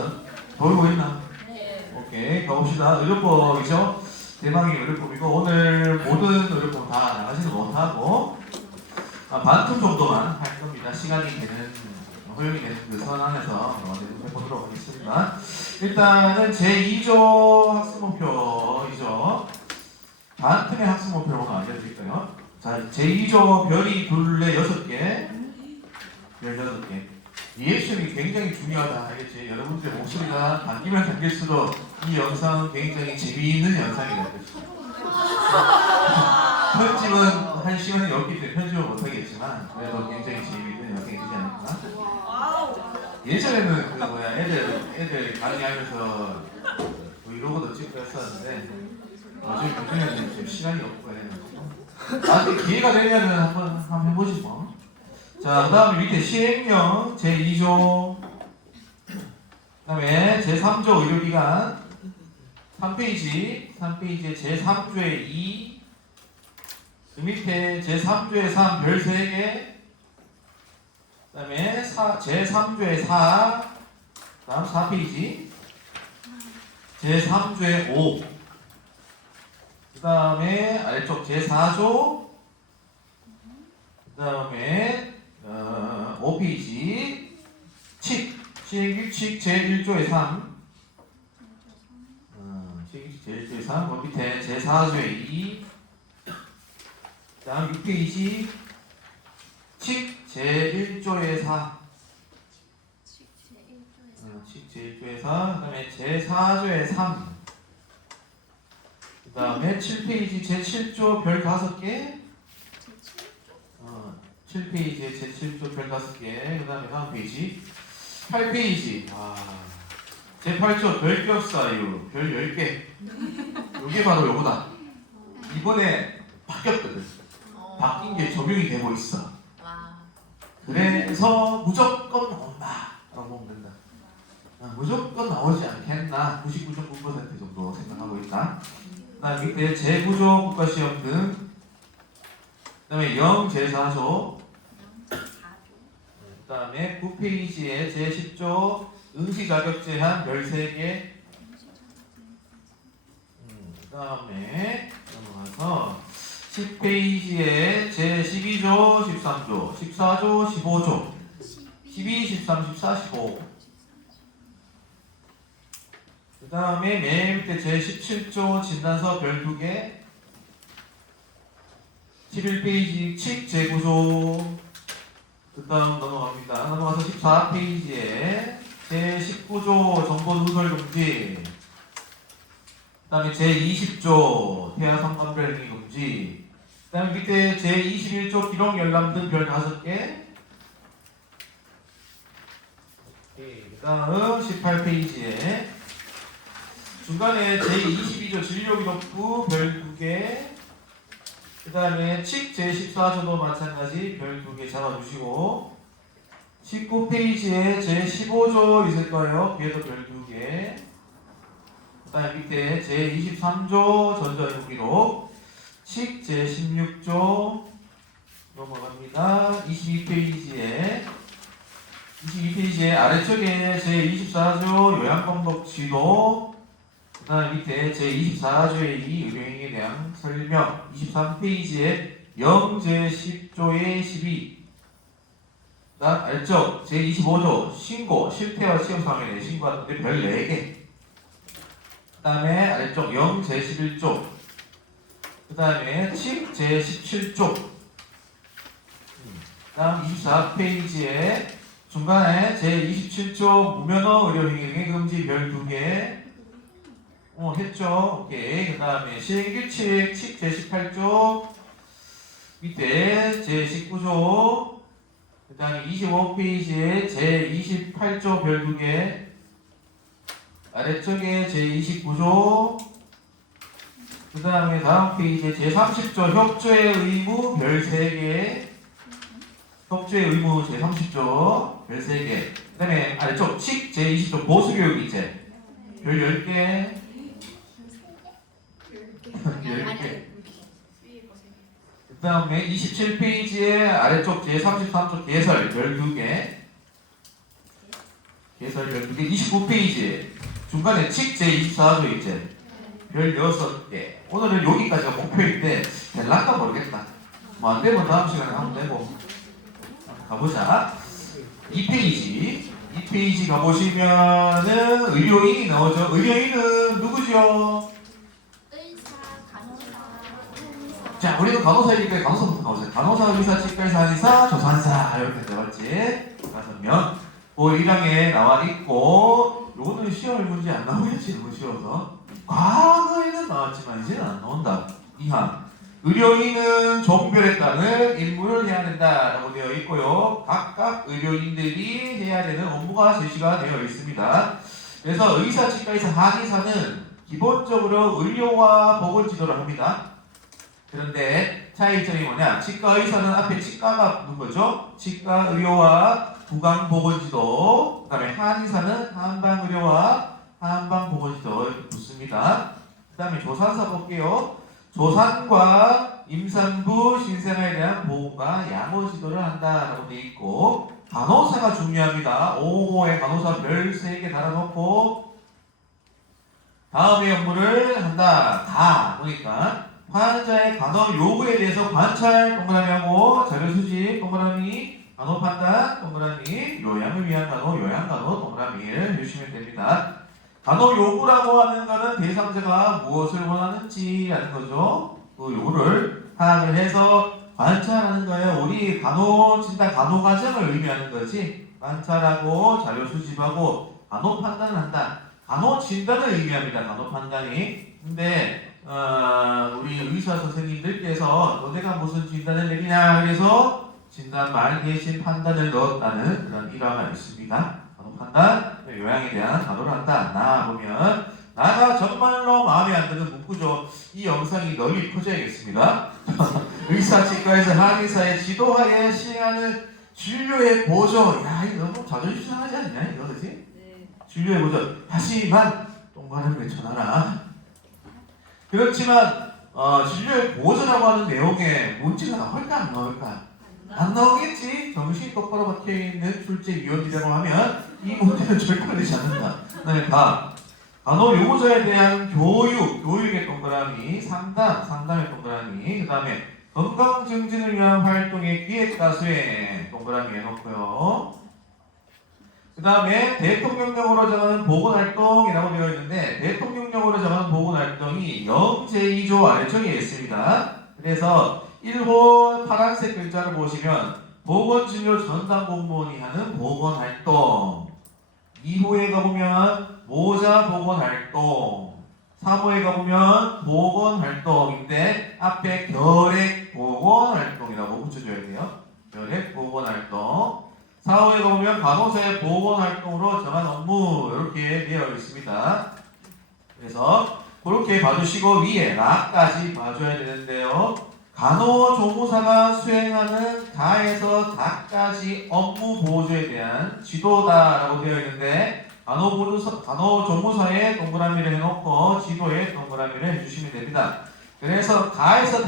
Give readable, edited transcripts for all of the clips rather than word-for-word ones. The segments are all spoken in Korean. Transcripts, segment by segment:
있어? 보이고 있나? 네. 오케이, 가봅시다. 의료법이죠? 대망의 의료법이고, 오늘 모든 의료법 다 나가지는 못하고, 반틈 정도만 할 겁니다. 시간이 되는, 허용이 되는 그 선 안에서 해보도록 하겠습니다. 일단은 제2조 학습 목표이죠. 반틈의 학습 목표를 오늘 알려드릴까요? 자, 제2조 별이 둘레 6개, 별 6개. 리액션이 굉장히 중요하다. 알겠지? 여러분들의 목소리가 당기면 당길수록 이 영상은 굉장히 재미있는 영상이 될 것입니다. 편집은 한 시간이 없기 때문에 편집을 못하겠지만 그래도 굉장히 재미있는 영상이 되지 않을까? 예전에는 그 뭐야 애들 강의하면서 브이로그도 찍고 했었는데 요즘에는 좀 시간이 없고 해가지고 나중에 기회가 되면은 한번 해보지 뭐. 자, 그 다음에 밑에 시행령 제2조, 그 다음에 제3조 의료기관 3페이지에 제3조의 2, 그 밑에 제3조의 3 별 3개, 그 다음에 제3조의 4, 그 다음 4페이지, 제3조의 5, 그 다음에 아래쪽 제4조, 그 다음에 5페이지 시행규칙 제1조의 3 시행규칙 제1조의 3 그 밑에 제4조의 2 그 다음 6페이지 칙 제1조의 4 칙 제1조의 4 그 다음에 제4조의 3 그 다음에 7페이지 제7조 별 5개 7페이지에 제7조 별 5개, 그 다음에 다음 페이지 8페이지 제8조 별격 사유 별 10개. 이게 바로 요거다. 이번에 바뀌었거든. 바뀐 게 적용이 되고 있어. 그래서 무조건 나온다 라고 보면 된다. 무조건 나오지 않겠나 99.9% 정도 생각하고 있다. 그 다음 밑에 재구조 국가시험 등, 그 다음에 제4조, 그 다음에 9페이지에 제10조 응시자격 제한 13개, 그 다음에 넘어가서 10페이지에 제12조 13조 14조 15조 12, 13, 14, 15, 그 다음에 맨 밑에 제17조 진단서 별 2개, 11페이지 칙 재구조, 그 다음 넘어갑니다. 넘어가서 14페이지에 제19조 정보 누설 금지, 그 다음에 제20조 태아 성관별 행위 금지, 그 다음에 밑에 제21조 기록 열람 등 별 5개, 그 다음 18페이지에 중간에 제22조 진료기록부 별 2개, 그 다음에 칙 제14조도 마찬가지 별 2개 잡아주시고, 19페이지에 제15조 있을 거예요. 뒤에도 별 2개. 그 다음에 밑에 제23조 전자기록, 칙 제16조 넘어갑니다. 22페이지에 아래쪽에 제24조 요양방법 지도, 그 다음에 밑에 제24조의 2 의료행위에 대한 설명, 23페이지에 제10조의 12, 그 다음 아래쪽 제25조 신고, 실태와 시험상면에 신고하는데 별 4개, 그 다음에 아래쪽 제11조, 그 다음에 칙 제17조, 그 다음 24페이지에 중간에 제27조 무면허 의료행위 금지 별 2개 했죠. 오케이. 그 다음에 시행규칙 칙 제18조 밑에 제19조, 그 다음에 25페이지에 제28조 별 2개, 아래쪽에 제29조, 그 다음에 다음 페이지에 제30조 협조의 의무 별 3개, 협조의 의무 제30조 별 3개, 그 다음에 아래쪽 칙 제20조 보수교육 이제 별 10개, 10개. 그 다음에 27페이지에 아래쪽 제33조 개설 별 2개, 개설별 이게 29페이지 중간에 칙 제24조 이제 별 6개. 오늘은 여기까지가 목표인데 될란가 모르겠다. 뭐 안 되면 다음 시간에 하면 되고. 가보자. 2페이지 가보시면은 의료인이 나오죠. 의료인은 누구죠? 의사, 간호사, 한의사. 자, 우리는 간호사이니까 간호사부터 나오죠. 간호사, 의사, 치과의사, 한의사, 조산사 이렇게 되었지. 5명. 1항에 나와 있고 요거는 시험의 문제 안 나오겠지. 너무 쉬워서. 과거에는 나왔지만 이제는 안 나온다. 2항. 의료인은 종별에 따른 임무를 해야 된다라고 되어 있고요. 각각 의료인들이 해야 되는 업무가 제시가 되어 있습니다. 그래서 의사, 치과의사, 한의사는 기본적으로 의료와 보건지도를 합니다. 그런데 차이점이 뭐냐? 치과 의사는 앞에 치과가 붙는 거죠. 치과 의료와 구강보건지도, 그 다음에 한의사는 한방의료와 한방보건지도 이렇게 붙습니다. 그 다음에 조산사 볼게요. 조산과 임산부, 신생아에 대한 보호가 양호지도를 한다라고 되어 있고, 간호사가 중요합니다. 5호에 간호사 별 3개 달아놓고 다음의 업무를 한다. 다 보니까 환자의 간호 요구에 대해서 관찰 동그라미하고 자료 수집 동그라미, 간호 판단 동그라미, 요양을 위한 간호, 요양 간호 동그라미를 해주시면 됩니다. 간호 요구라고 하는 것은 대상자가 무엇을 원하는지라는 거죠. 그 요구를 파악을 해서 관찰하는 거예요. 우리 간호 진단 간호 과정을 의미하는 거지. 관찰하고 자료 수집하고 간호 판단을 한다. 간호 진단을 의미합니다. 간호 판단이. 근데 우리 의사 선생님들께서 너네가 무슨 진단을 내리냐 그래서 진단 말 대신 판단을 넣었다는 그런 일화가 있습니다. 간호 판단, 요양에 대한 간호를 한다. 나 보면 나가 정말로 마음에 안 드는 문구죠. 이 영상이 널리 퍼져야겠습니다. 의사, 치과에서 한의사의 지도하에 시행하는 진료의 보조. 야, 이거 너무 자존심 상하지 않냐? 이거 그지? 네. 진료의 보조. 하지만 동그라미 외쳐놔라. 그렇지만 진료의 보조라고 하는 내용에 문제가 나올까 안 나올까? 안 나오겠지. 정신이 똑바로 박혀있는 출제위원이라고 하면 이 문제는 절대 되지 않는다. 그다음에 간호 요구자에 대한 교육의 동그라미, 상담의 동그라미, 그 다음에 건강 증진을 위한 활동의 기획과 수행 동그라미 해놓고요. 그 다음에 대통령령으로 정하는 보건활동이라고 되어 있는데 대통령령으로 정하는 보건활동이 0제2조 아래쪽에 있습니다. 그래서 1호 파란색 글자를 보시면 보건진료 전담 공무원이 하는 보건활동, 2호에 가보면 모자 보건활동, 3호에 가보면 보건활동인데 앞에 결핵 보건활동이라고 붙여줘야 돼요. 결핵 보건활동. 4호에 가보면 간호사의 보건활동으로 정한 업무 이렇게 되어 있습니다. 그래서 그렇게 봐주시고 위에 나까지 봐줘야 되는데요. 간호조무사가 수행하는 다에서 다까지 업무 보조에 대한 지도다라고 되어 있는데 간호조무사의 동그라미를 해놓고 지도에 동그라미를 해주시면 됩니다. 그래서 가에서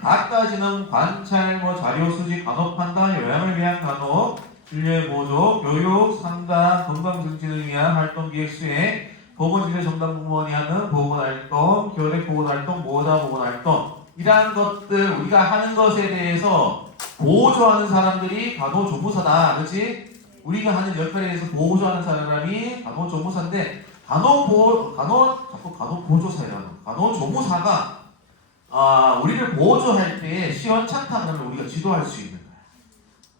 다까지는 관찰, 자료 수집, 간호 판단, 요양을 위한 간호, 진료의 보조, 교육, 상담, 건강 증진을 위한 활동 기획 수행, 보건진료 전담 공무원이 하는 보건활동, 결핵 보건활동, 모자 보건활동 이러한 것들 우리가 하는 것에 대해서 보조하는 사람들이 간호조무사다. 그렇지? 우리가 하는 역할에 대해서 보조하는 사람이 간호조무사인데 간호조무사가 우리를 보조할 때 시원찮다 그러면 우리가 지도할 수 있는 거야.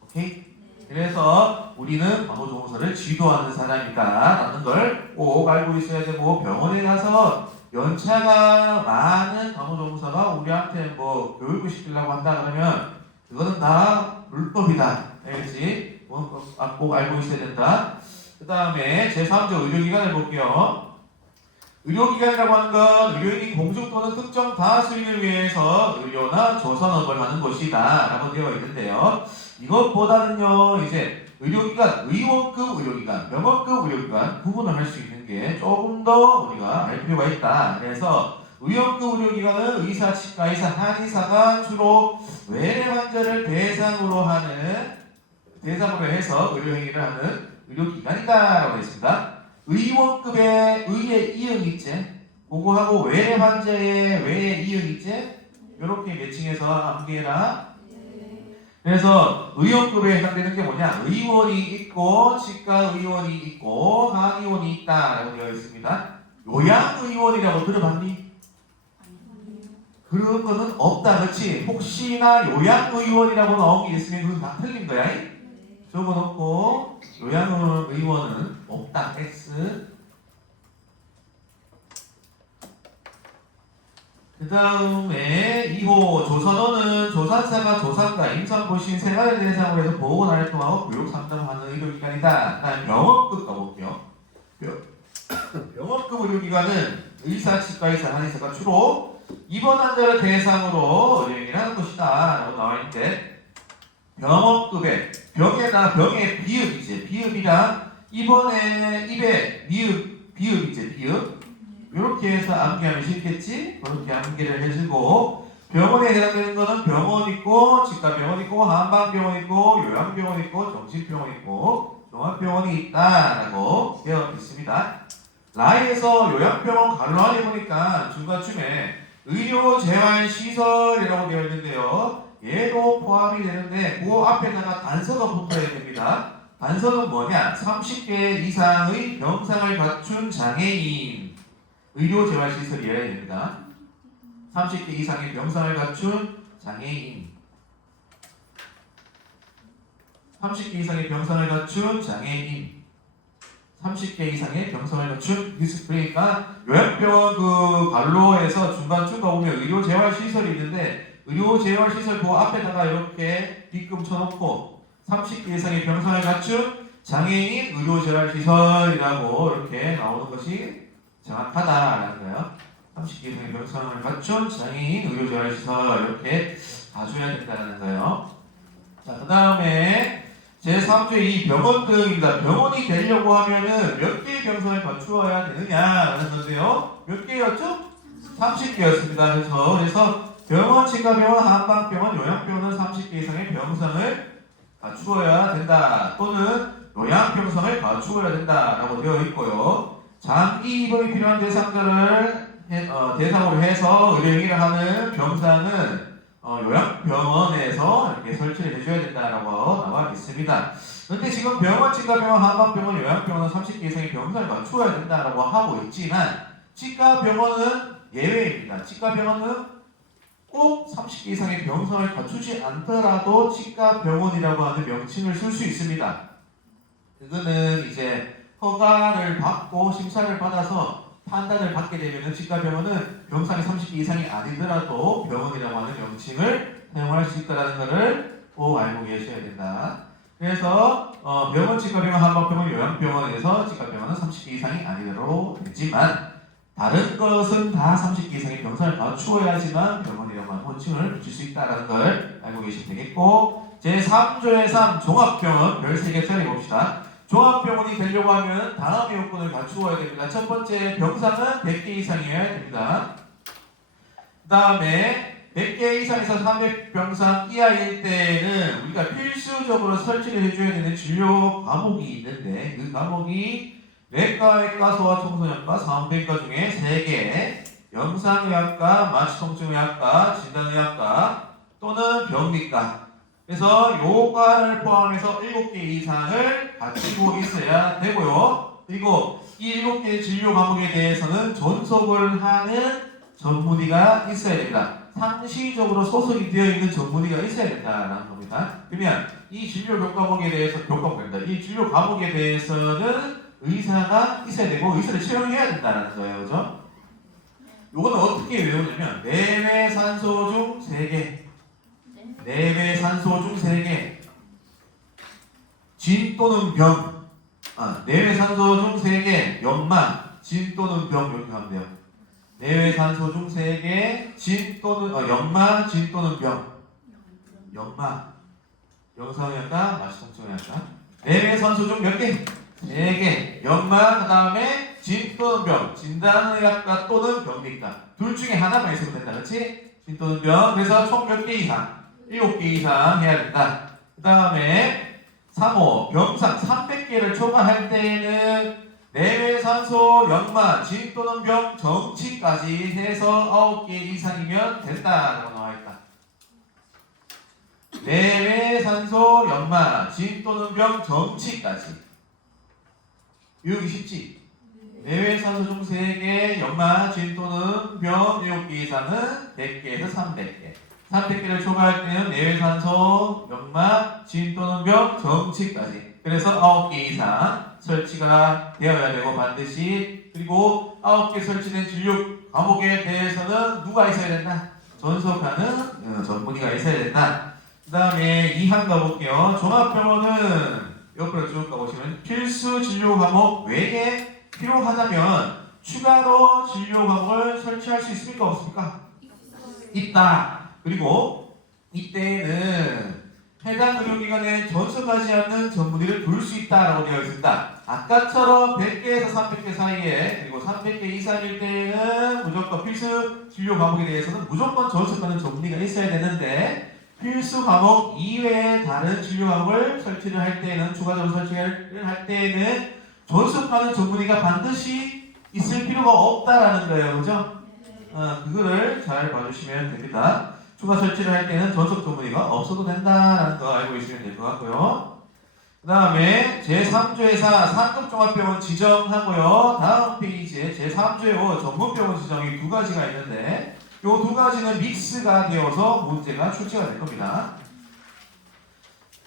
오케이? 그래서 우리는 간호조무사를 지도하는 사람이다라는 걸 꼭 알고 있어야 되고 병원에 가서 연차가 많은 간호조무사가 우리한테 교육을 시키려고 한다 그러면 그거는 다 불법이다. 알겠지? 꼭 알고 있어야 된다. 그 다음에 제3조 의료기관을 볼게요. 의료기관이라고 하는 건 의료인이 공중 또는 특정 다수인을 위해서 의료나 조산업을 하는 곳이다 라고 되어 있는데요. 이것보다는요 이제 의료기관, 의원급 의료기관, 병원급 의료기관 구분을 할 수 있는 게 조금 더 우리가 알 필요가 있다. 그래서 의원급 의료기관은 의사, 치과의사, 한의사가 주로 외래 환자를 대상으로 해서 의료행위를 하는 의료기관이다라고 했습니다. 의원급의 의의 이응이제 그거하고 외래 환자의 외의 이응이제 이렇게 매칭해서 암기해라. 그래서 의원급에 해당되는 게 뭐냐? 의원이 있고 치과 의원이 있고 한의원이 있다라고 되어 있습니다. 요양의원이라고 들어봤니? 그런 거는 없다, 그렇지? 혹시나 요양의원이라고 나온 게 있으면 그건 다 틀린 거야. 적어놓고 요양의원은 없다, X. 그 다음에 2호 조선어는 조산사가 조산과 임산부신 세 가지 대상으로 해서 보건 활동하고 교육 상담하는 의료기관이다. 다음 병원급 가볼게요. 병원급 의료기관은 의사, 치과의사, 한의사가 주로 입원 환자를 대상으로 의료행위를 하는 것이다 라고 나와 있는데, 병원급의 병의 비읍이지. 비읍이랑 입원의 입의 비읍이지. 비읍. 이렇게 해서 암기하면 쉽겠지? 그렇게 암기를 해주고, 병원에 해당되는 거는 병원 있고, 치과병원 있고, 한방병원 있고, 요양병원 있고, 정신병원 있고, 종합병원이 있다라고 되어 있습니다. 라인에서 요양병원 가로안에 보니까 중간쯤에 의료재활시설이라고 되어 있는데요. 얘도 포함이 되는데 그 앞에다가 단서가 붙어야 됩니다. 단서는 뭐냐? 30개 이상의 병상을 갖춘 장애인 의료재활시설이어야 됩니다. 30개 이상의 병상을 갖춘 장애인 30개 이상의 병상을 갖춘 장애인 30개 이상의 병상을 갖춘 그러니까 요양병원 그 관로에서 중간중간 보면 의료재활시설이 있는데 의료재활시설 그 앞에다가 이렇게 빗금 쳐놓고 30개 이상의 병상을 갖춘 장애인 의료재활시설이라고 이렇게 나오는 것이 정확하다라는 거예요. 30개 이상의 병상을 갖춘 장애인 의료재활시설 이렇게 봐줘야 된다는 거예요. 자, 그 다음에 제3조의 이 병원 등입니다. 병원이 되려고 하면은 몇 개의 병상을 갖추어야 되느냐라는 건데요. 몇 개였죠? 30개였습니다. 그래서 병원, 치과병원, 한방병원, 요양병원은 30개 이상의 병상을 갖추어야 된다. 또는 요양병상을 갖추어야 된다라고 되어 있고요. 장기 입원이 필요한 대상자를 대상으로 해서 의료행위를 하는 병상은 요양병원에서 이렇게 설치를 해줘야 된다라고 나와 있습니다. 근데 지금 병원, 치과병원, 한방병원, 요양병원은 30개 이상의 병상을 갖추어야 된다라고 하고 있지만 치과병원은 예외입니다. 치과병원은 꼭 30개 이상의 병상을 갖추지 않더라도 치과병원이라고 하는 명칭을 쓸 수 있습니다. 그거는 이제 허가를 받고 심사를 받아서 판단을 받게 되면 치과병원은 병상이 30개 이상이 아니더라도 병원이라고 하는 명칭을 사용할 수 있다는 것을 꼭 알고 계셔야 된다. 그래서 병원, 치과병원, 한방병원, 요양병원에서 치과병원은 30개 이상이 아니더라도 되지만 다른 것은 다 30개 이상의 병상을 갖추어야지만 병원이라고 하는 호칭을 붙일 수 있다는 걸 알고 계시면 되겠고, 제3조의 3 종합병원 별 3개짜리 봅시다. 종합병원이 되려고 하면 다음의 요건을 갖추어야 됩니다. 첫 번째, 병상은 100개 이상이어야 됩니다. 그 다음에 100개 이상에서 300병상 이하일 때에는 우리가 필수적으로 설치를 해줘야 되는 진료 과목이 있는데 그 과목이 내과, 외과, 소아, 청소년과, 산부인과 중에 3개, 영상의학과, 마취통증의학과, 진단의학과 또는 병리과. 그래서 요과를 포함해서 7개 이상을 갖추고 있어야 되고요. 그리고 이 7개의 진료 과목에 대해서는 존속을 하는 전문의가 있어야 됩니다. 상시적으로 소속이 되어 있는 전문의가 있어야 된다는 겁니다. 그러면 이 진료 교과목에 대해서 이 진료 과목에 대해서는 의사가 있어야 되고 의사를 채용해야 된다는 거예요. 그죠? 요거는 어떻게 외우냐면 내외 산소 중 3개, 내외 산소 중 3개, 진 또는 병, 내외 산소 중 3개, 연마, 진 또는 병 이렇게 하면 돼요. 내외 산소 중 3개, 진 또는 연마, 진 또는 병, 연마, 영상의학과, 마취통증의학과. 내외 산소 중 몇 개? 3개, 연마, 그 다음에 진 또는 병, 진단의학과 또는 병리과. 둘 중에 하나만 있으면 된다, 그렇지? 진 또는 병. 그래서 총 몇 개 이상? 7개 이상 해야 된다. 그 다음에 3호 병상 300개를 초과할 때에는 내외 산소 역마 진 또는 병 정치까지 해서 9개 이상이면 된다라고 나와있다. 내외 산소 역마 진 또는 병 정치까지. 외우기 쉽지? 내외 산소 중 3개 역마 진 또는 병 7개 이상은 100개에서 300개. 300개를 초과할 때는 내외 산소 역마 진 또는 병 정치까지. 그래서 9개 이상 설치가 되어야 되고 반드시. 그리고 9개 설치된 진료 과목에 대해서는 누가 있어야 된다? 전속하는 전문의가 있어야 된다. 그 다음에 2항 가볼게요. 종합병원은 옆으로 쭉 가보시면 필수 진료 과목 외에 필요하다면 추가로 진료 과목을 설치할 수 있습니까? 없습니까? 있다. 그리고 이때에는 해당 의료기관에 전속하지 않는 전문의를 둘 수 있다라고 되어 있습니다. 아까처럼 100개에서 300개 사이에 그리고 300개 이상일 때에는 무조건 필수 진료 과목에 대해서는 무조건 전속하는 전문의가 있어야 되는데 필수 과목 이외에 다른 진료 과목을 설치를 할 때에는 추가적으로 설치를 할 때에는 전속하는 전문의가 반드시 있을 필요가 없다라는 거예요. 그죠? 그거를 잘 봐주시면 됩니다. 추가 설치를 할 때는 전속 전문의가 없어도 된다라는 거 알고 있으면 될 것 같고요. 그 다음에 제3조에서 상급 종합병원 지정하고요. 다음 페이지에 제3조에 5 전문병원 지정이 2가지가 있는데 이 2가지는 믹스가 되어서 문제가 출제가 될 겁니다.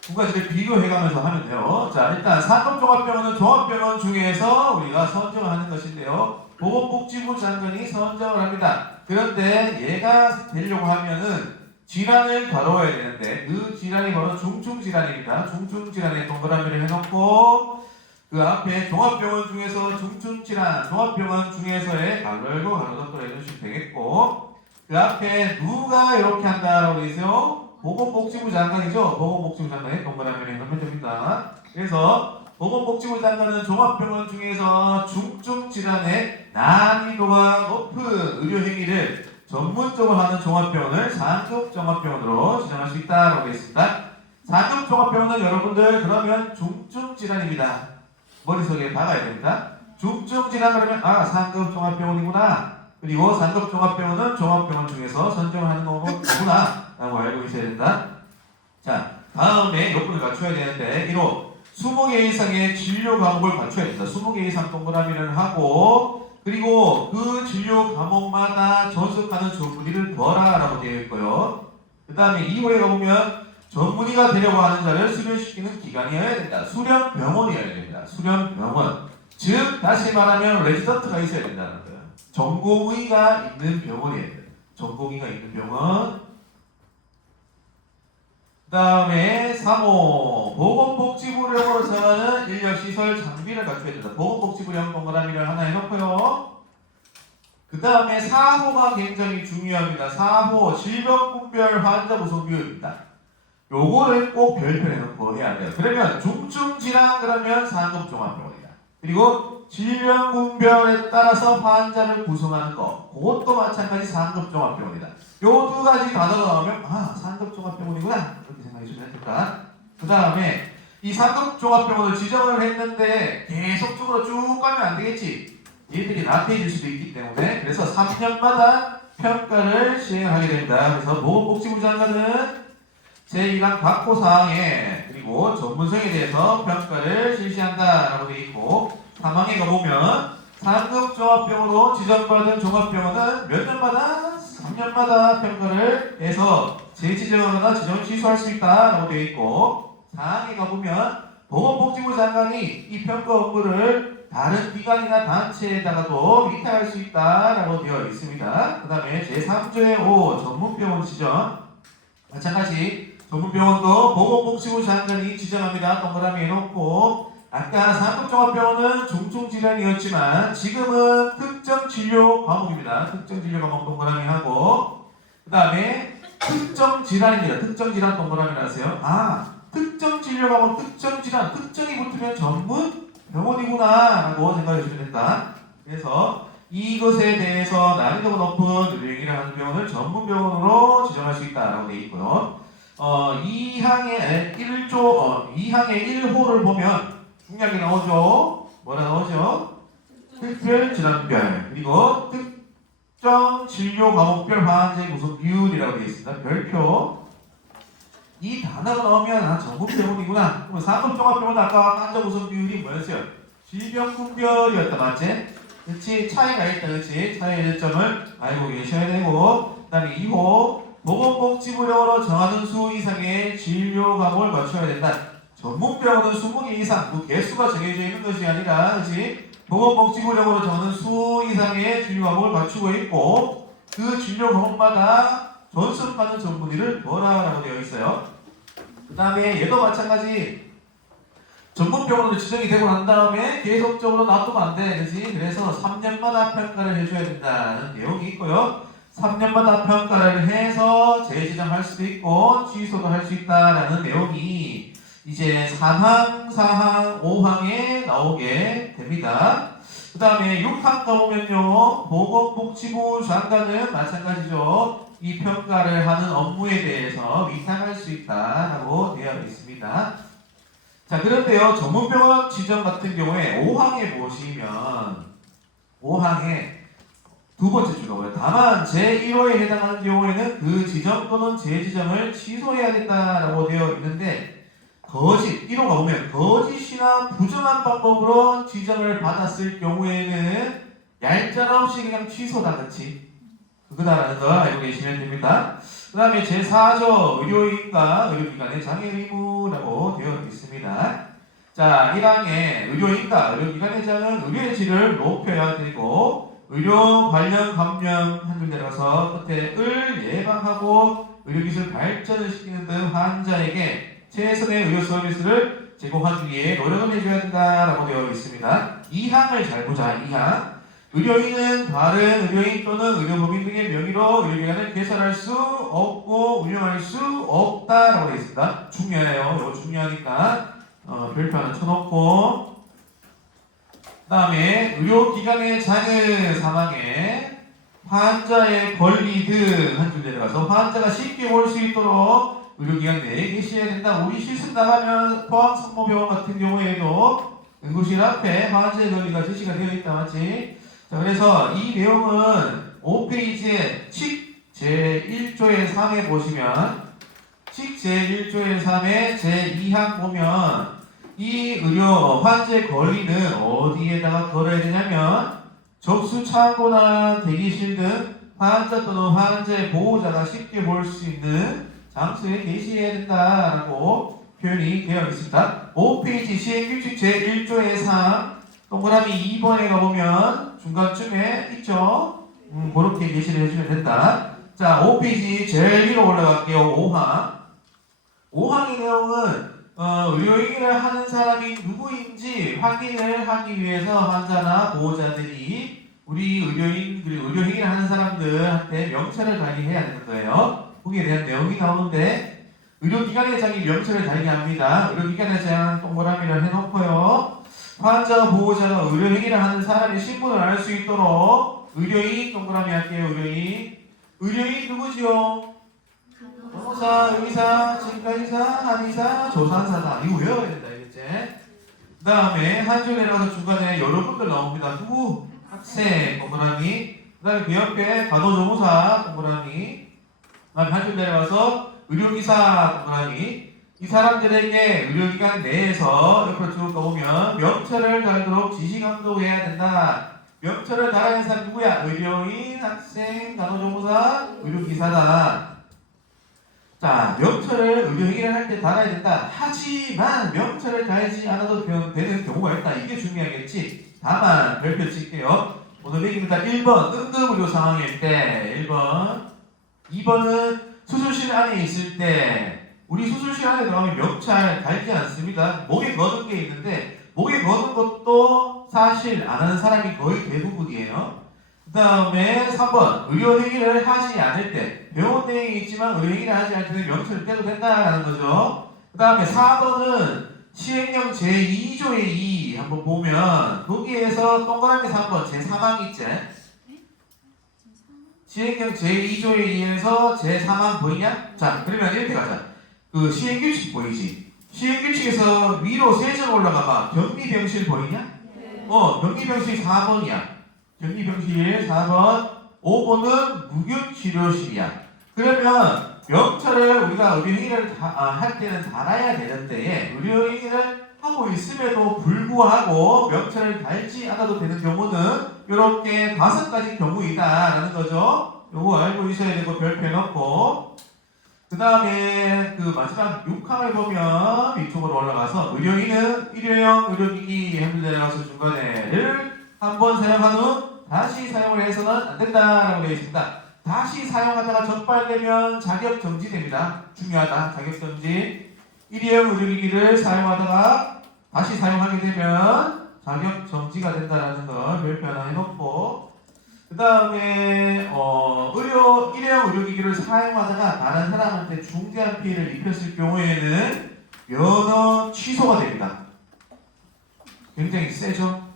2가지를 비교해가면서 하면 돼요. 자, 일단 상급 종합병원은 종합병원 중에서 우리가 선정하는 것인데요. 보건복지부 장관이 선정을 합니다. 그런데 얘가 되려고 하면은 질환을 다뤄야 되는데 그 질환이 바로 중증질환입니다. 중증질환에 동그라미를 해놓고 그 앞에 종합병원 중에서 중증질환, 종합병원 중에서의 가로 열고 가로 닫고 해주시면 되겠고 그 앞에 누가 이렇게 한다라고 되어 있어요? 보건복지부 장관이죠. 보건복지부 장관에 동그라미를 해놓으면 됩니다. 그래서 보건복지부 장관은 종합병원 중에서 중증질환의 난이도가 높은 의료행위를 전문적으로 하는 종합병원을 상급 종합병원으로 지정할 수 있다고 되어 있습니다. 상급 종합병원은 여러분들 그러면 중증질환입니다. 머릿속에 박아야 됩니다. 중증질환 그러면 상급 종합병원이구나. 그리고 상급 종합병원은 종합병원 중에서 선정하는 거구나 라고 알고 있어야 된다. 자, 다음에 요건을 갖춰야 되는데 1호 20개 이상의 진료 과목을 갖춰야 됩니다. 20개 이상 동그라미를 하고 그리고 그 진료 과목마다 전속하는 전문의를 더라라고 되어 있고요. 그 다음에 2호에 가보면 전문의가 되려고 하는 자를 수련시키는 기관이어야 된다. 수련병원이어야 됩니다. 수련병원. 즉 다시 말하면 레지던트가 있어야 된다는 거예요. 전공의가 있는 병원이어야 돼요. 전공의가 있는 병원. 그 다음에 3호 보건복지부령으로 정하는 인력시설 장비를 갖춰야 된다. 보건복지부령 동그라미를 하나 해놓고요. 그 다음에 4호가 굉장히 중요합니다. 4호 질병군별 환자 구성 비율입니다. 요거를 꼭 별표를 해놓고 해야 돼요. 그러면 중증질환 그러면 상급 종합병원이다. 그리고 질병군별에 따라서 환자를 구성하는 거 그것도 마찬가지 상급 종합병원이다. 요 2가지 단어가 나오면 상급 종합병원이구나 이렇게 생각해 주시면 됩니다. 그 다음에 이 상급 종합병원을 지정을 했는데 계속적으로 쭉 가면 안 되겠지. 얘들이 나태해질 수도 있기 때문에 그래서 3년마다 평가를 시행하게 됩니다. 그래서 보건복지부 장관은 제1항 각호 사항에 그리고 전문성에 대해서 평가를 실시한다라고 되어 있고 3항에 가보면 상급 종합병원으로 지정받은 종합병원은 몇 년마다? 3년마다 평가를 해서 재지정하거나 지정을 취소할 수 있다라고 되어 있고 4항에 가보면 보건복지부 장관이 이 평가 업무를 다른 기관이나 단체에다가도 위탁할 수 있다라고 되어 있습니다. 그 다음에 제3조의 5 전문병원 지정 마찬가지 전문병원도 보건복지부 장관이 지정합니다. 동그라미 해놓고 아까 상급종합병원은 중증질환이었지만 지금은 특정진료 과목입니다. 특정진료 과목 동그라미 하고 그 다음에 특정질환입니다. 특정질환 동그라미 하세요. 특정진료 과목 특정질환 특정이 붙으면 전문 병원이구나 라고 생각해 주시면 된다. 그래서 이것에 대해서 난이도가 높은 의료행위를 하는 병원을 전문병원으로 지정할 수 있다라고 되어 있고요. 2항의 1호를 보면 중요한 게 나오죠. 뭐라 나오죠? 특별 질환별 그리고 특정 진료 과목별 환자의 구성 비율이라고 되어 있습니다. 별표. 이 단어가 나오면 전문 병원이구나. 그럼 상급 종합병원 아까 환자 구성 비율이 뭐였어요? 질병군별이었다 맞지? 그렇지 차이가 있다 그렇지 차이의 점을 알고 계셔야 되고 그다음에 2호 보건복지부령으로 정하는 수 이상의 진료 과목을 맞춰야 된다. 전문병원은 20개 이상 그 개수가 정해져 있는 것이 아니라 그렇지 보건복지부령으로 정하는 수 이상의 진료 과목을 맞추고 있고 그 진료 과목마다 전수받는 전문의를 뭐라고 되어 있어요. 그 다음에 얘도 마찬가지 전문병원으로 지정이 되고 난 다음에 계속적으로 놔두면 안 돼. 그렇지? 그래서 3년마다 평가를 해줘야 된다는 내용이 있고요. 3년마다 평가를 해서 재지정할 수도 있고 취소도 할 수 있다라는 내용이 이제 3항, 4항, 5항에 나오게 됩니다. 그 다음에 6항 가보면요. 보건복지부 장관은 마찬가지죠. 이 평가를 하는 업무에 대해서 위탁할 수 있다라고 되어 있습니다. 자, 그런데요. 전문병원 지정 같은 경우에 5항에 보시면 5항에 두 번째 줄거고요. 다만 제1호에 해당하는 경우에는 그 지정 또는 재지정을 취소해야 된다라고 되어 있는데 거짓, 1호가 보면 거짓이나 부정한 방법으로 지정을 받았을 경우에는 얄짤 없이 그냥 취소다 그렇지? 그거다라는 거 알고 계시면 됩니다. 그 다음에 제4조 의료인과 의료기관의 장애 의무라고 되어 있습니다. 자, 1항에 의료인과 의료기관의 장은 의료의 질을 높여야 되고 의료 관련 감염 한 줄 내려가서 끝에 을 예방하고 의료기술 발전을 시키는 등 환자에게 최선의 의료 서비스를 제공하기 위해 노력을 해줘야 된다라고 되어 있습니다. 2항을 잘 보자. 2항 의료인은 다른 의료인 또는 의료법인 등의 명의로 의료기관을 개설할 수 없고 운영할 수 없다라고 되어 있습니다. 중요해요. 이거 중요하니까 별표 하나 쳐놓고 그 다음에 의료기관의 장애 사망에 환자의 권리 등 한 줄 내려가서 환자가 쉽게 볼 수 있도록 의료기관 내에 계셔야 된다. 우리 실습 나가면 포항성모병원 같은 경우에도 응급실 앞에 환자의 권리가 제시가 되어 있다 맞지? 자, 그래서 이 내용은 5페이지에 칙 제1조의 3에 보시면 칙 제1조의 3에 제2항 보면 이 의료 환자의 권리는 어디에다가 걸어야 되냐면 접수 창고나 대기실 등 환자 또는 환자의 보호자가 쉽게 볼 수 있는 장소에 계셔야 된다라고 표현이 되어 있습니다. 5페이지 시행규칙 제1조의 3 동그라미 2번에 가보면 중간쯤에 있죠? 그렇게 예시를 해주면 된다. 자, 5페이지 제일 위로 올라갈게요. 5항. 5항의 내용은 의료행위를 하는 사람이 누구인지 확인을 하기 위해서 환자나 보호자들이 우리 의료인 그리고 의료행위를 하는 사람들한테 명찰을 달리해야 되는 거예요. 거기에 대한 내용이 나오는데 의료기관의 장이 명찰을 달리합니다. 의료기관의 장 동그라미를 해놓고요. 환자와 보호자가 의료행위를 하는 사람의 신분을 알 수 있도록 의료인 동그라미 할게요. 의료인 누구지요? 간호사, 의사, 치과의사, 한의사, 조산사다. 이거 외워야 된다. 알겠지? 그 다음에 한 줄 내려가서 중간에 여러분들 나옵니다. 누구? 학생 동그라미. 그 다음에 그 옆에 간호조무사 동그라미. 그 다음에 한 줄 내려가서 의료기사 동그라미. 이 사람들에게 의료기관 내에서 옆으로 쭉 가보면 명찰을 달도록 지시감독해야 된다. 명찰을 달아야 하는 사람 누구야? 의료인, 학생, 간호조무사, 의료기사다. 자, 명찰을 의료행위를 할 때 달아야 된다. 하지만 명찰을 달지 않아도 되는 경우가 있다. 이게 중요하겠지. 다만 별표 칠게요. 오늘 얘기입니다. 1번 응급의료 상황일 때 1번 2번은 수술실 안에 있을 때 우리 수술실 안에 들어가면 명찰 달지 않습니다. 목에 거는 게 있는데 목에 거는 것도 사실 안 하는 사람이 거의 대부분이에요. 그 다음에 3번 의료행위를 하지 않을 때 병원 내에 있지만 의료행위를 하지 않을 때는 명찰을 떼도 된다라는 거죠. 그 다음에 4번은 시행령 제2조의 2 한번 보면 거기에서 동그라미 3번 제3항 있지? 시행령 제2조에 의해서 제3항 보이냐? 자, 그러면 이렇게 가자. 그 시행규칙 보이지? 시행규칙에서 위로 3점 올라가봐. 격리병실 보이냐? 격리병실 4번이야. 격리병실 4번. 5번은 무균치료실이야. 그러면 명찰을 우리가 의료행위를 할 때는 달아야 되는데 의료행위를 하고 있음에도 불구하고 명찰을 달지 않아도 되는 경우는 이렇게 5가지 경우이다라는 거죠. 요거 알고 있어야 되고 별표 해놓고 그 다음에 그 마지막 6항을 보면 이쪽으로 올라가서 의료인은 일회용 의료기기 핸들 내려가서 중간에를 한 번 사용한 후 다시 사용을 해서는 안 된다라고 되어 있습니다. 다시 사용하다가 적발되면 자격 정지됩니다. 중요하다. 자격 정지. 일회용 의료기기를 사용하다가 다시 사용하게 되면 자격 정지가 된다라는 걸 별표 하나 해놓고 그 다음에 일회용 의료기기를 사용하다가 다른 사람한테 중대한 피해를 입혔을 경우에는 면허 취소가 됩니다. 굉장히 세죠?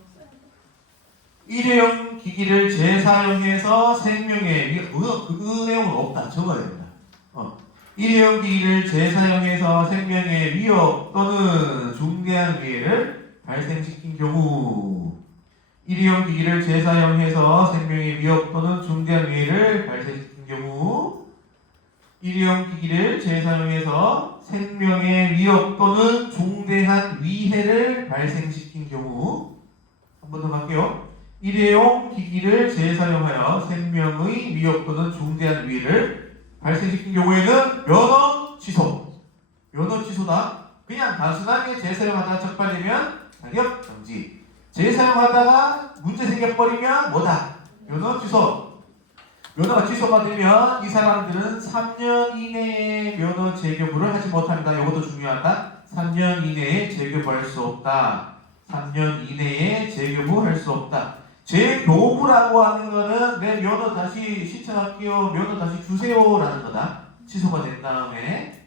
일회용 기기를 재사용해서 생명에 그 내용은 없다. 적어야 됩니다. 일회용 기기를 재사용해서 생명에 위협 또는 중대한 위해를 발생시킨 경우 일회용 기기를 재사용해서 생명에 위협 또는 중대한 위해를 발생시킨 경우 일회용 기기를 재사용해서 생명에 위협 또는 중대한 위해를 발생시킨 경우 한 번 더 갈게요. 일회용 기기를 재사용하여 생명의 위협 또는 중대한 위해를 발생시킨 경우에는 면허 취소. 면허 취소다. 그냥 단순하게 재사용하다가 적발되면 자격 정지. 재사용하다가 문제 생겨버리면 뭐다? 면허 취소. 면허가 취소가 되면 이 사람들은 3년 이내에 면허 재교부를 하지 못합니다. 이것도 중요하다. 3년 이내에 재교부할 수 없다. 3년 이내에 재교부할 수 없다. 재교부라고 하는 거는 내 면허 다시 신청할게요. 면허 다시 주세요라는 거다. 취소가 된 다음에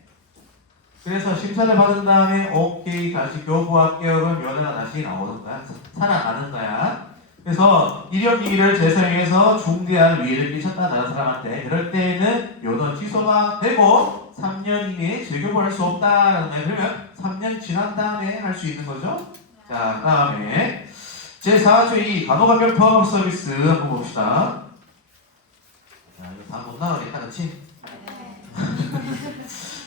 그래서 심사를 받은 다음에 오케이 다시 교부할게요. 그럼 면허가 다시 나오는 거야. 살아나는 거야. 그래서 일용기기를 재사용해서 중대한 위해를 끼쳤다 다른 사람한테 그럴 때에는 면허 취소가 되고 3년 이내에 재교부할 수 없다라는 거야. 그러면 3년 지난 다음에 할 수 있는 거죠. 자, 다음에 제4조의 간호간병 통합 서비스 한번 봅시다. 자, 이거 다 못 나가겠다, 그치?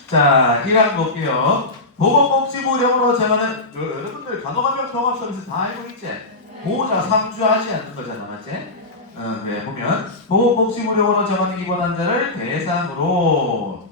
자, 1항 볼게요. 보건복지부령으로 정하는 여러분들 간호간병 통합 서비스 다 알고 있지? 보호자 상주하지 않는 거잖아, 맞지? 그래, 보면 보건복지부령으로 정하는 입원 환자를 대상으로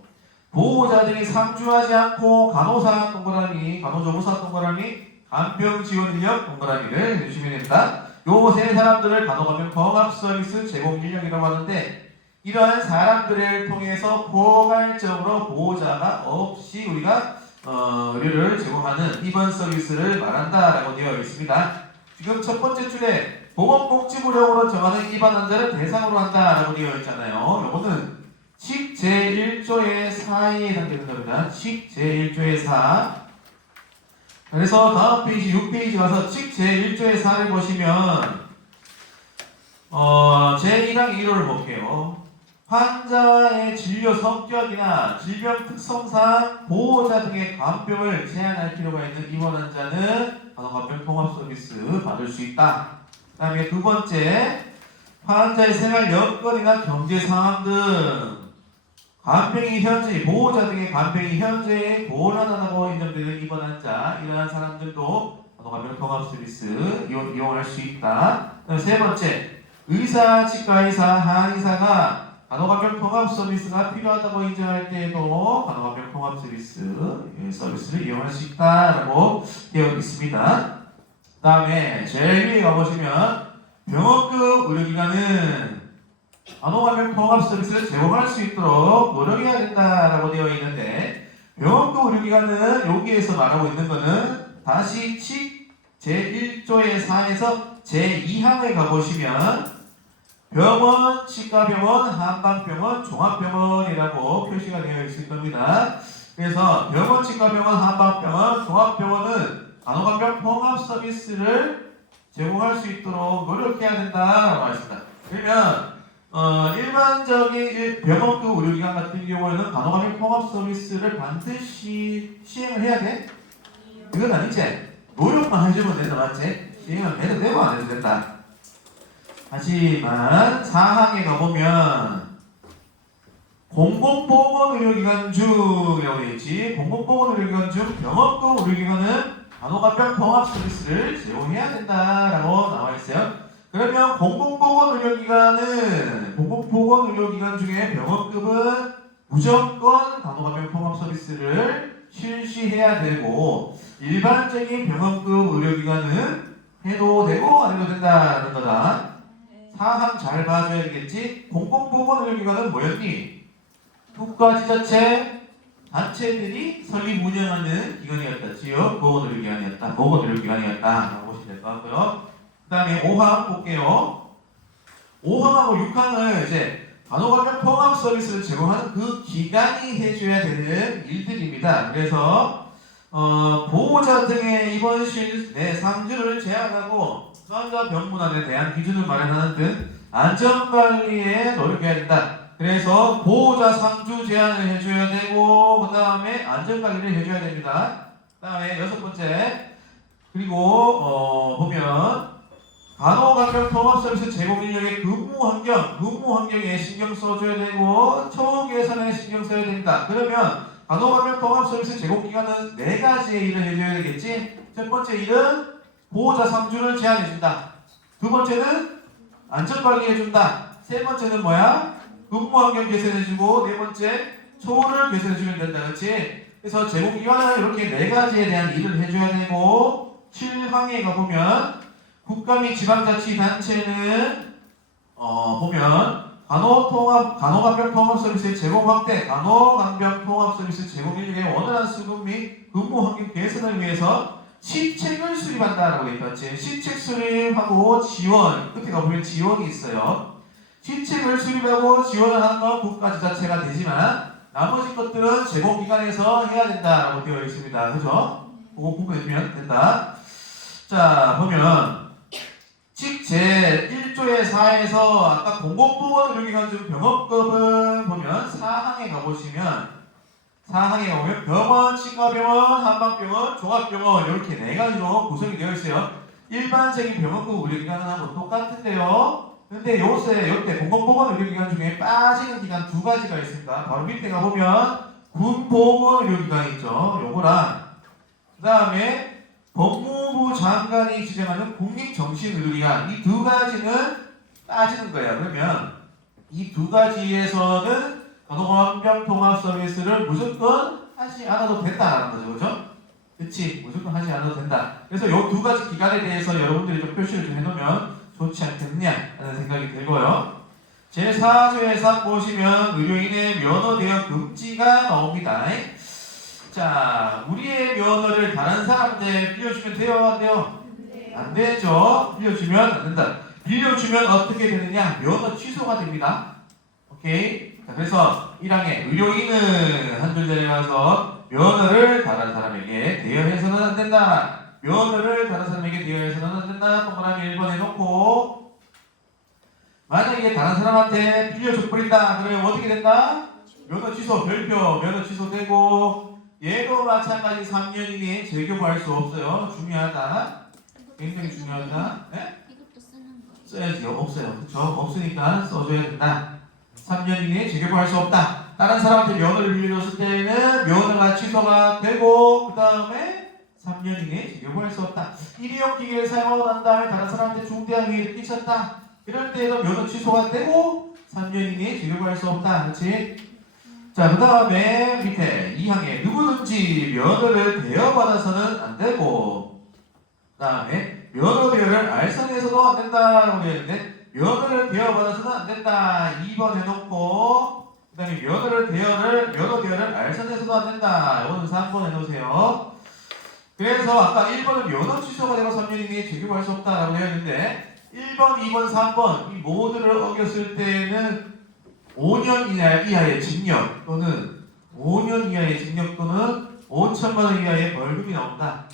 보호자들이 상주하지 않고 간호사 동그라미, 간호조무사 동그라미, 간병지원인력 동그라미를 해주시면 됩니다. 요 세 사람들을 간호간병 통합 서비스 제공 인력이라고 하는데 이러한 사람들을 통해서 포괄적으로 보호자가 없이 우리가 의료를 제공하는 입원 서비스를 말한다라고 되어 있습니다. 지금 첫 번째 줄에 보건복지부령으로 정하는 입원 환자를 대상으로 한다라고 되어 있잖아요. 요거는 칙 제1조의 4에 해당되는 겁니다. 칙 제1조의 4. 그래서 다음 페이지 6페이지 가서 칙 제1조의 4를 보시면 제1항 1호를 볼게요. 환자의 진료 성격이나 질병 특성상 보호자 등의 간병을 제한할 필요가 있는 입원 환자는 간호간병 통합 서비스 받을 수 있다. 그 다음에 두 번째, 환자의 생활 여건이나 경제 상황 등 간병이 현재 보호자 등의 간병이 현재 곤란하다고 인정되는 입원 환자 이러한 사람들도 간호간병 통합 서비스 이용할 수 있다. 세 번째, 의사, 치과의사, 한의사가 간호간병 통합 서비스가 필요하다고 인정할 때에도 간호간병 통합 서비스를 이용할 수 있다라고 되어 있습니다. 그 다음에 제일 위에 가보시면 병원급 의료기관은 간호간병 통합 서비스를 제공할 수 있도록 노력해야 된다라고 되어 있는데 병원급 의료기관은 여기에서 말하고 있는 거는 다시 칙 제1조의 4에서 제2항에 가보시면 병원, 치과병원, 한방병원, 종합병원이라고 표시가 되어 있을 겁니다. 그래서 병원, 치과병원, 한방병원, 종합병원은 간호간병 통합 서비스를 제공할 수 있도록 노력해야 된다라고 했습니다. 그러면 일반적인 병원급 의료기관 같은 경우에는 간호감염 통합 서비스를 반드시 시행을 해야 돼? 그건 아니지. 노력만 해주면 된다, 맞지? 시행을 해도 되고 안 해도 된다. 하지만 사항에 가보면 공공보건의료기관 중이라고 되어 있지. 공공보건의료기관 중 병원급 의료기관은 간호간병 통합 서비스를 제공해야 된다라고 나와 있어요. 그러면 공공보건의료기관 중에 병원급은 무조건 간호간병 통합 서비스를 실시해야 되고 일반적인 병원급 의료기관은 해도 되고 안 해도 된다는 거다. 사항 잘 봐줘야 되겠지. 공공보건의료기관은 뭐였니? 국가지자체 단체들이 설립 운영하는 기관이었다. 지역 보건의료기관이었다. 보건의료기관이었다. 라고 보시면 될 것 같고요. 그 다음에 5항 볼게요. 5항하고 6항은 이제 간호간병 통합 서비스를 제공하는 그 기관이 해줘야 되는 일들입니다. 그래서 보호자 등의 입원실 내 상주를 제한하고 수환자 병문안에 대한 기준을 마련하는 등 안전관리에 노력해야 된다. 그래서 보호자 상주 제한을 해줘야 되고 그 다음에 안전관리를 해줘야 됩니다. 그 다음에 6번째 그리고 보면 간호간병 통합 서비스 제공 인력의 근무 환경에 신경 써줘야 되고 처우 개선에 신경 써야 됩니다. 그러면 간호간병 통합 서비스 제공 기관은 4가지의 일을 해줘야 되겠지. 첫 번째 일은 보호자 상주를 제한해준다. 두 번째는 안전관리해준다. 세 번째는 뭐야? 근무 환경 개선해주고 네 번째 처우를 개선해주면 된다. 그렇지? 그래서 제공기관은 이렇게 4가지에 대한 일을 해줘야 되고 7항에 가보면 국가 및 지방자치단체는 보면 간호간병 통합 서비스의 제공 확대, 간호간병 통합 서비스 제공 인력의 원활한 수급 및 근무 환경 개선을 위해서 시책을 수립한다라고 되어 있지. 시책 수립하고 지원, 끝에 가보면 지원이 있어요. 시책을 수립하고 지원을 하는 건 국가 지자체가 되지만 나머지 것들은 제공기관에서 해야 된다라고 되어 있습니다. 그죠? 그거 구분해주면 된다. 자, 보면 제1조의 4에서 아까 공공보건의료기관 중 병원급은 보면 4항에 가보시면 병원, 치과병원, 한방병원, 종합병원 이렇게 4가지로 구성이 되어 있어요. 일반적인 병원급 의료기관하고 똑같은데요. 근데 요때 공공보건의료기관 중에 빠지는 기관 2가지가 있습니다. 바로 밑에 가보면 군보건의료기관 있죠. 요거랑 그 다음에 법무부 장관이 지정하는 국립정신의료기관 이 2가지는 빠지는 거야. 그러면 이 2가지에서는 간호간병 통합 서비스를 무조건 하지 않아도 된다라는 거죠. 그죠? 그치? 무조건 하지 않아도 된다. 그래서 이 2가지 기관에 대해서 여러분들이 좀 표시를 좀 해놓으면 좋지 않겠냐 하는 생각이 들고요. 제4조에서 보시면 의료인의 면허 대여 금지가 나옵니다. 자, 우리의 면허를 다른 사람한테 빌려주면 돼요? 안 돼요? 안 되죠. 빌려주면 안 된다. 빌려주면 어떻게 되느냐? 면허 취소가 됩니다. 오케이? 자, 그래서 1항에 의료인은 한 줄 내려가서 면허를 다른 사람에게 대여해서는 안 된다. 면허를 다른 사람에게 대여해서는 안 된다. 동그라미 1번 해놓고 만약에 다른 사람한테 빌려줘버린다. 그러면 어떻게 된다? 면허 취소, 별표, 면허 취소되고 얘도 마찬가지 3년 이내에 재교부할 수 없어요. 중요하다. 굉장히 중요하다. 네? 이것도 쓰는 거. 써야지요. 없어요. 그렇죠? 없으니까 써줘야 된다. 3년 이내에 재교부할 수 없다. 다른 사람한테 면허를 빌려줬을 때는 면허가 취소가 되고 그 다음에 3년 이내에 재교부할 수 없다. 일회용 기계를 사용하고 난 다음에 다른 사람한테 중대한 위해를 끼쳤다. 이럴 때에도 면허 취소가 되고 3년 이내에 재교부할 수 없다. 그렇지? 자, 그 다음에 밑에 2항에 누구든지 면허를 대여받아서는 안 되고 그 다음에 면허 대여를 알선해서도 안 된다라고 되어 있는데 면허를 대여받아서는 안 된다. 2번 해놓고 그 다음에 면허 대여를 알선해서도 안 된다. 이거는 3번 해놓으세요. 그래서 아까 1번은 면허 취소가 되고 3년 이내에 재교부할 수 없다라고 되어 있는데 1번, 2번, 3번 이 모두를 어겼을 때는 5년 이하의 징역 또는 5년 이하의 징역 또는 5천만 원 이하의 벌금이 나온다.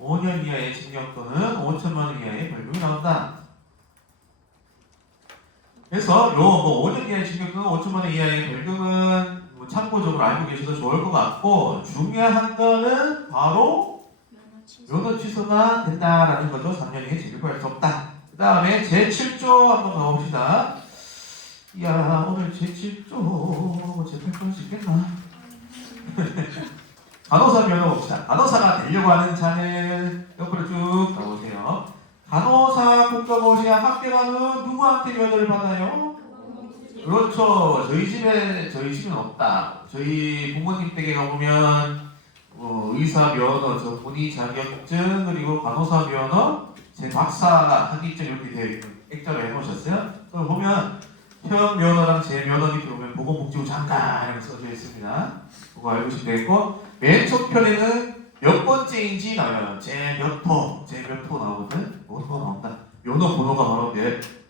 5년 이하의 징역 또는 5천만 원 이하의 벌금이 나온다. 그래서 뭐 5년 이하의 징역은 5천만 원 이하의 벌금은 뭐 참고적으로 알고 계셔도 좋을 것 같고, 중요한 거는 바로 면허 취소. 면허 취소가 된다라는 거죠. 3년 이내 징역할 수 없다. 그 다음에 제7조 한번 가봅시다. 이야, 오늘 제7조 재팔 수 있겠나? 간호사 면허 봅시다. 간호사가 되려고 하는 자는 옆으로 쭉 가보세요. 간호사 국가고시가 합격한 후 누구한테 면허를 받아요? 그렇죠. 저희 집은 없다. 저희 부모님 댁에 가보면 의사 면허, 전문의 자격증, 그리고 간호사 면허, 제 박사 학위증 이렇게 되어 있는 액자로 해놓으셨어요. 그걸 보면 현 면허랑 제 면허 밑에 보면 보건복지부 장관 이렇게 써져 있습니다. 그거 알고 계시면 되겠고, 맨 첫편에는 몇 번째인지 나와요. 제 몇 호 나오거든. 몇 호 나온다. 면허 번호가 바로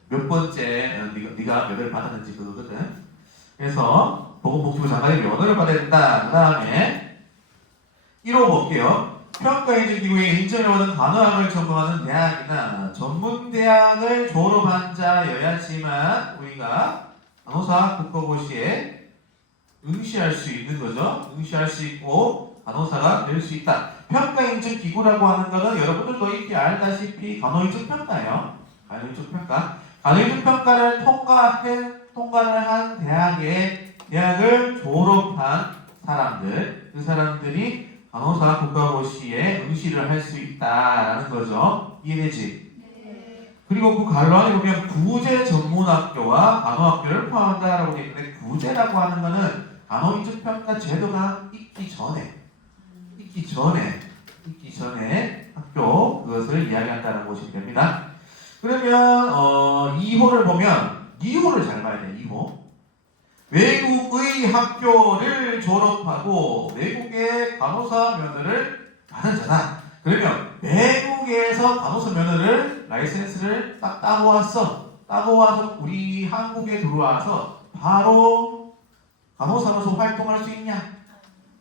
몇 번째 네가 몇을 받았는지 그거거든. 그래서 보건복지부 장관이 면허를 받아야 된다. 그 다음에 1호 볼게요. 평가인증기구에 인정을 받은 간호학을 전공하는 대학이나 전문대학을 졸업한 자여야지만 우리가 간호사 국가고시에 응시할 수 있는 거죠. 응시할 수 있고 간호사가 될 수 있다. 평가인증기구라고 하는 것은 여러분들도 익히 알다시피 간호인증평가예요. 간호인증평가. 간호인증평가를 통과를 한 대학을 졸업한 사람들, 그 사람들이 간호사 국가고시에 응시를 할 수 있다라는 거죠. 이해되지? 네. 그리고 그 가로 안에 보면 구제 전문학교와 간호학교를 포함한다라고 되어 있는데, 구제라고 하는 거는 간호인증평가 제도가 있기 전에 학교 그것을 이야기한다는 것이 됩니다. 그러면 2호를 보면 2호를 잘 봐야 돼. 2호. 외국의 학교를 졸업하고 외국의 간호사 면허를 받은 자다. 그러면 외국에서 간호사 면허를 라이센스를 딱 따고 와서 우리 한국에 들어와서 바로 간호사로서 활동할 수 있냐?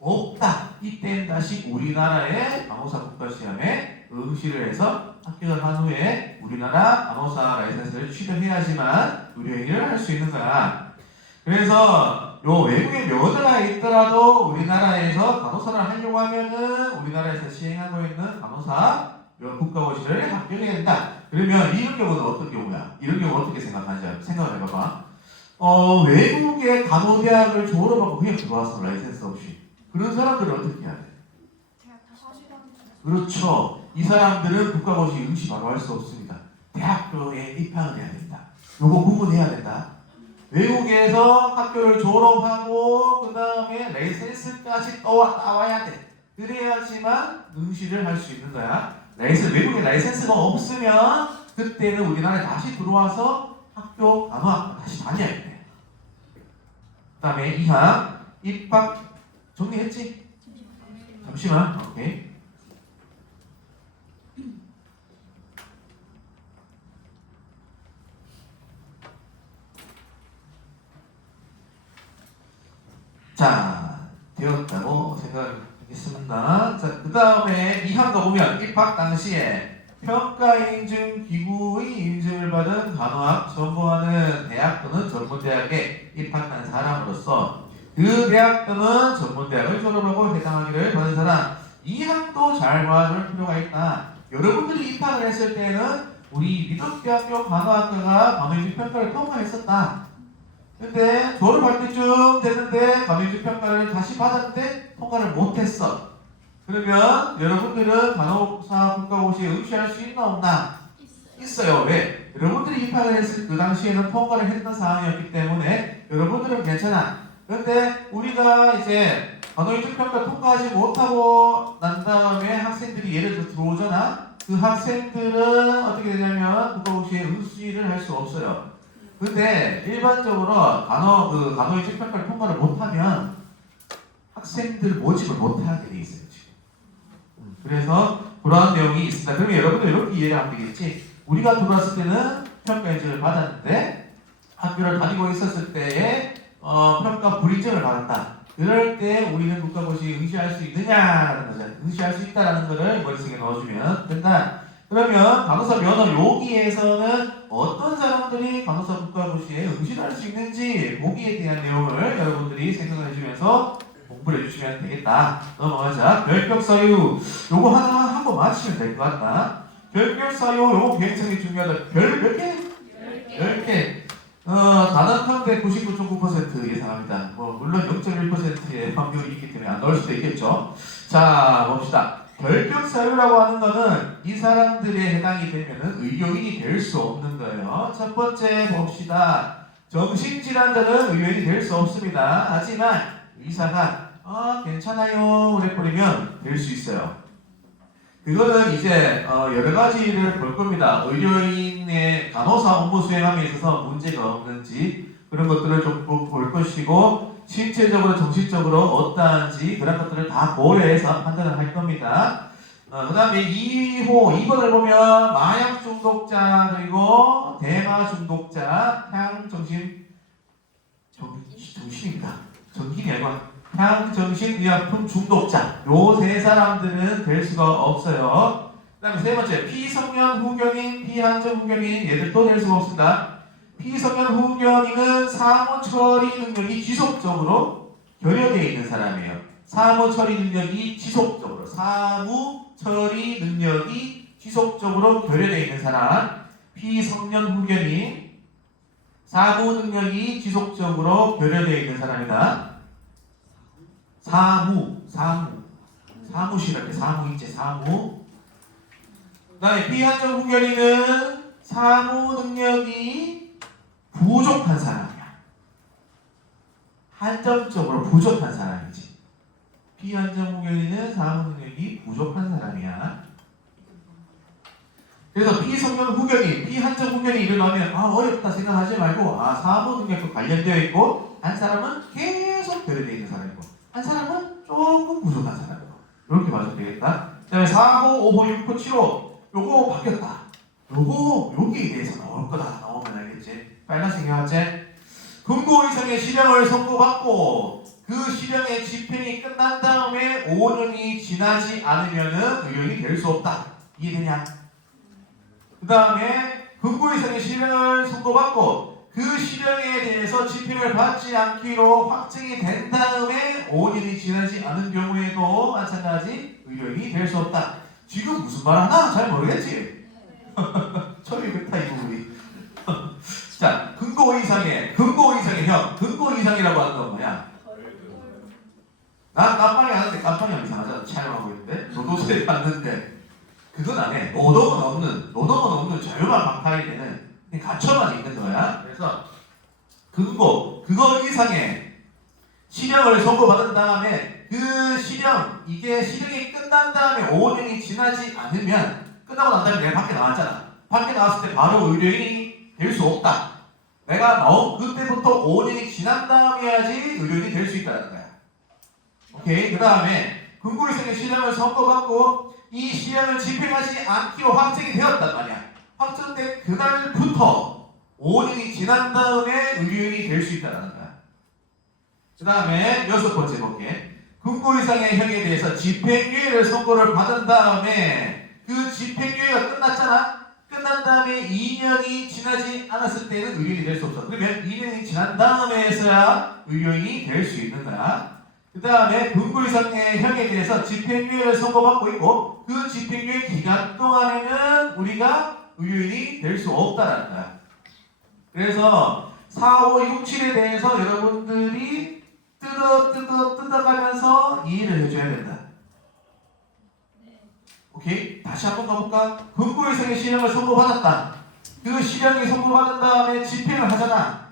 없다. 이때는 다시 우리나라의 간호사 국가시험에 응시를 해서 합격을 한 후에 우리나라 간호사 라이센스를 취득해야지만 의료행위를 할 수 있는 거야. 그래서 요 외국에 면허가 있더라도 우리나라에서 간호사를 하려고 하면은 우리나라에서 시행하고 있는 간호사 국가고시를 합격해야 된다. 그러면 이런 경우는 어떤 경우야? 이런 경우 어떻게 생각하는지 생각을 해봐봐. 외국의 간호대학을 졸업하고 그냥 들어왔어. 라이센스 없이. 그런 사람들은 어떻게 해야 돼? 대학 다시 그렇죠. 이 사람들은 국가고시 응시 바로 할 수 없습니다. 대학교에 입학을 해야 된다. 요거 구분해야 된다. 외국에서 학교를 졸업하고 그 다음에 라이센스까지 따와야 돼. 그래야지만 응시를 할 수 있는 거야. 외국에 라이센스가 없으면 그때는 우리나라에 다시 들어와서 학교 간호학교 다시 다녀야 돼. 그 다음에 2항 입학 정리했지? 잠시만. 오케이. 자, 되었다고 생각하겠습니다. 자, 그 다음에 2항 가보면 입학 당시에 평가인증기구의 인증을 받은 간호학 전공하는 대학 또는 전문대학에 입학한 사람으로서 그 대학 또는 전문대학을 졸업하고 해당하기를 받은 사람, 2항도 잘 봐줄 필요가 있다. 여러분들이 입학을 했을 때는 우리 미덕대학교 간호학과가 간호인증평가를 통과했었다. 근데 졸업할 때쯤 됐는데 간호인증평가를 다시 받았는데 통과를 못했어. 그러면 여러분들은 간호사 국가고시에 응시할 수 있나 없나? 있어요. 왜? 여러분들이 입학을 했을 그 당시에는 통과를 했던 상황이었기 때문에 여러분들은 괜찮아. 근데 우리가 이제 간호인증평가 통과하지 못하고 난 다음에 학생들이 예를 들어 들어오잖아. 그 학생들은 어떻게 되냐면 국가고시에 응시를 할 수 없어요. 근데 일반적으로 간호인증평가를 통과를 못하면 학생들 모집을 못하게 돼 있어요 지금. 그래서 그러한 내용이 있습니다. 그러면 여러분들 이렇게 이해를 하면 되겠지. 우리가 들어왔을 때는 평가인증을 받았는데 학교를 다니고 있었을 때에 평가 불인증을 받았다. 그럴 때 우리는 국가고시 응시할 수 있느냐라는 거죠. 응시할 수 있다라는 것을 머릿속에 넣어주면 된다. 그러면 간호사 면허 여기에서는 어떤 사람들이 간호사 국가고시에 응시할 수 있는지 보기에 대한 내용을 여러분들이 생각해 주시면서 공부를 해주시면 되겠다. 넘어가자. 별격 사유. 요거 하나 하고 마치면 될 것 같다. 별격 사유 요거 굉장히 중요하다. 별 몇 개? 10개. 단언컨 99.9% 예상합니다. 물론 0.1%의 확률이 있기 때문에 안 나올 수도 있겠죠. 자, 봅시다. 별격 사유라고 하는 거는 이 사람들에 해당이 되면은 의료인이 될 수 없는 거예요. 첫 번째 봅시다. 정신질환자는 의료인이 될 수 없습니다. 하지만 의사가 괜찮아요 그래 버리면 될 수 있어요. 그거는 이제 여러 가지를 볼 겁니다. 의료인의 간호사 업무 수행함에 있어서 문제가 없는지 그런 것들을 좀 볼 것이고 신체적으로 정신적으로 어떠한지 그런 것들을 다 고려해서 판단을 할 겁니다. 그 다음에 2번을 보면 마약 중독자 그리고 대마 중독자 정신입니다. 정신이 아니고 향정신의약품 중독자 요 세 사람들은 될 수가 없어요. 그 다음에 세 번째 피성년 후견인, 피한정 후견인 얘들도 될 수가 없습니다. 피성년 후견인은 사무 처리 능력이 지속적으로 결여되어 있는 사람이에요. 사무 처리 능력이 지속적으로 결여되어 있는 사람 피성년 후견인 사무 능력이 지속적으로 결여되어 있는 사람이다. 사무실할 때 사무인체 사무. 그 다음에 피한정 후견인은 사무 능력이 부족한 사람이야. 한정적으로 부족한 사람이지. 피한정 후견인은 사무 능력이 부족한 사람이야. 그래서 피성년 후견인, 피한정 후견인 이를 넣으면 어렵다 생각하지 말고 사무 능력과 관련되어 있고 한 사람은 계속 결여되어 있는 사람이고 한 사람은 조금 부족한 사람이고 이렇게 봐도 되겠다. 그 다음에 4호, 5호, 6호, 7호 요거 바뀌었다. 요거 여기에 대해서 나올 거다. 나오면 알겠지. 빨간색 해왔지? 금고 이상의 실형을 선고받고 그 실형의 집행이 끝난 다음에 5년이 지나지 않으면은 의료인이 될 수 없다. 이해되냐? 그 다음에 금고 이상의 실형을 선고받고 그 실형에 대해서 집행을 받지 않기로 확정이 된 다음에 5년이 지나지 않은 경우에도 마찬가지 의료인이 될 수 없다. 지금 무슨 말 하나 잘 모르겠지? 처리 못하 이 부분이. 자, 근거 이상의 형. 근거 이상이라고 하는 건 뭐야? 난 깜빵이 하는데 깜빵이 안 이상하잖아. 촬영하고 있는데 노도서에 갔는데 그건 안 해. 노동은 없는 자유만 방탕이 되는 갇혀만 있는 거야. 그래서 그거 이상의 실형을 선고받은 다음에 그 이게 실형이 끝난 다음에 5년이 지나지 않으면 끝나고 난 다음에 내가 밖에 나왔잖아. 밖에 나왔을 때 바로 의료인이 될 수 없다. 내가 그때부터 5년이 지난 다음에 해야지 의료인이 될 수 있다는 거야. 오케이. 그 다음에 근거 이상의 실형을 선고받고 이 실형을 집행하지 않기로 확정이 되었단 말이야. 확정된 그날부터 5년이 지난 다음에 의료인이 될 수 있다는 거야. 그 다음에 6번째 볼게. 금고 이상의 형에 대해서 집행유예를 선고를 받은 다음에 그 집행유예가 끝났잖아. 끝난 다음에 2년이 지나지 않았을 때는 의료인이 될 수 없어. 그러면 2년이 지난 다음에서야 의료인이 될 수 있는 거야. 그 다음에 금고 이상의 형에 대해서 집행유예를 선고받고 있고 그 집행유예 기간 동안에는 우리가 의료인이 될 수 없다는 거야. 그래서 4, 5, 6, 7에 대해서 여러분들이 뜯어가면서 이해를 해줘야 된다. 오케이? 다시 한번 가볼까? 금고 이상의 실형을 선고받았다. 그 실형이 선고받은 다음에 집행을 하잖아.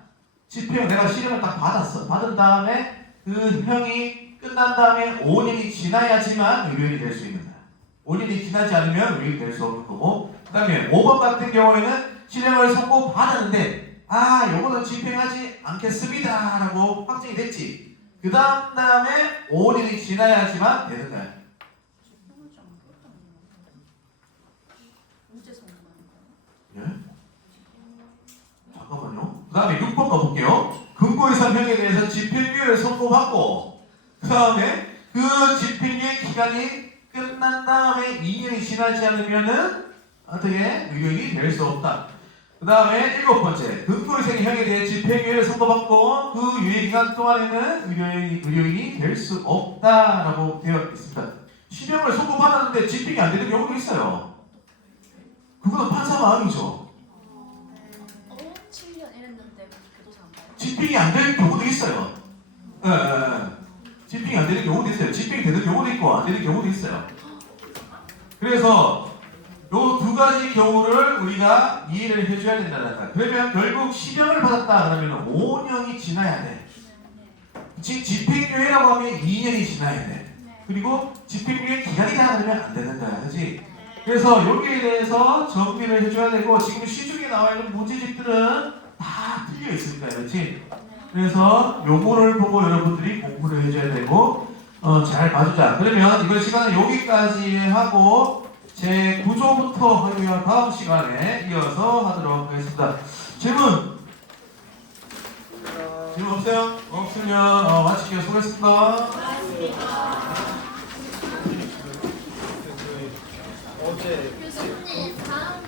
내가 실형을 딱 받았어. 받은 다음에 그 형이 끝난 다음에 5년이 지나야지만 의료인이 될 수 있는 거야. 5년이 지나지 않으면 의료인이 될 수 없는 거고. 그 다음에 5번 같은 경우에는 실형을 선고받았는데 요거는 집행하지 않겠습니다 라고 확정이 됐지. 그 다음에 5년이 지나야지만 되는 거야. 예? 잠깐만요. 그 다음에 6번 가볼게요. 금고 이상 형에 대해서 집행유예를 선고받고 그 다음에 그 집행유예 기간이 끝난 다음에 2년이 지나지 않으면은 어떻게 의료인이 될 수 없다. 그 다음에 7번째, 등록생의 형에 대해 집행유예를 선고받고 그 유예기간 동안에는 의료인이 될 수 없다라고 되어 있습니다. 실형을 선고받았는데 집행이 안 되는 경우도 있어요. 그거는 판사 마음이죠. 7년 이랬는데 교도소 안 가요? 집행이 안 되는 경우도 있어요. 예, 집행이 안 되는 경우도 있어요. 집행이 되는 경우도 있고 안 되는 경우도 있어요. 그래서 요 두 가지 경우를 우리가 이해를 해줘야 된다는 거야. 그러면 결국 실형을 받았다 그러면 5년이 지나야 돼. 지금 집행유예라고 하면 2년이 지나야 돼. 그리고 집행유예 기간이 다 그러면 안 되는 거야, 그렇지? 그래서 여기에 대해서 정리를 해줘야 되고 지금 시중에 나와 있는 문제집들은 다 틀려 있으니까, 그렇지? 그래서 요거를 보고 여러분들이 공부를 해줘야 되고 잘 봐주자. 그러면 이번 시간은 여기까지 하고 제 9조부터 하고요. 다음 시간에 이어서 하도록 하겠습니다. 질문 없어요? 없으면 마치기로 수고했습니다. 교수님 다음